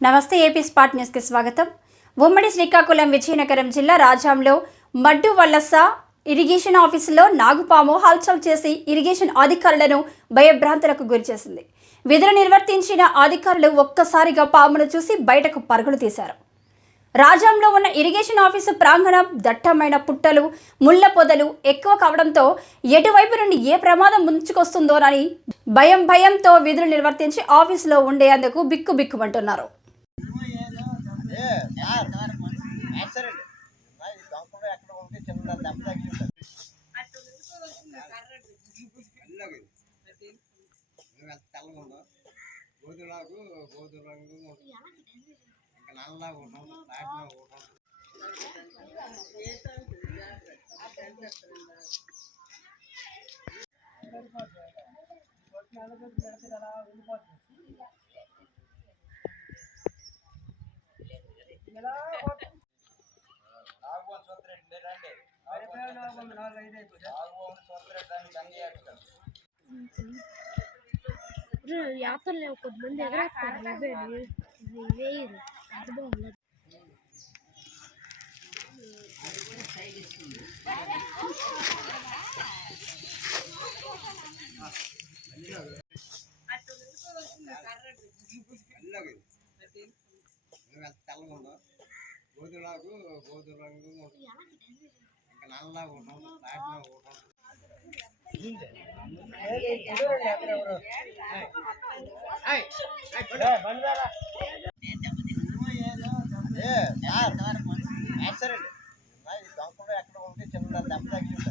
నమస్తే AP spot news కి స్వాగతం. ఉమ్మడి శ్రీకాకుళం విజయనగరం జిల్లా రాజాంలో మడ్డు వల్లస ఇరిగేషన్ ఆఫీసులో నాగుపాము హల్చల్ చేసి ఇరిగేషన్ అధికారులను భయభ్రాంతులకు గురిచేసింది. విధులు నిర్వర్తించిన అధికారులు ఒక్కసారిగా పామును చూసి బయటకు పరుగులు తీశారు. రాజాంలో ఉన్న ఇరిగేషన్ ఆఫీసు ప్రాంగణం దట్టమైన పుట్టలు, ముళ్ల పొదలు ఎక్కువ కావడంతో ఎటువైపు నుండి ఏ ప్రమాదం ముంచుకొస్తుందోనని భయంతో విధులు నిర్వర్తించి ఆఫీసులో ఉండేందుకు బిక్కుబిక్కుమంటున్నారు. యాత్రలో కొంతమంది ఎగరేస్తారు వేయరు అది బాగుండదు. గోధులాగు గోధు రంగు ఇంకా నల్లగా ఉంటాం దాటిన ఉంటాం దొంగలు ఎక్కడ ఉంటే చిన్న దెబ్బ తగ్గింది.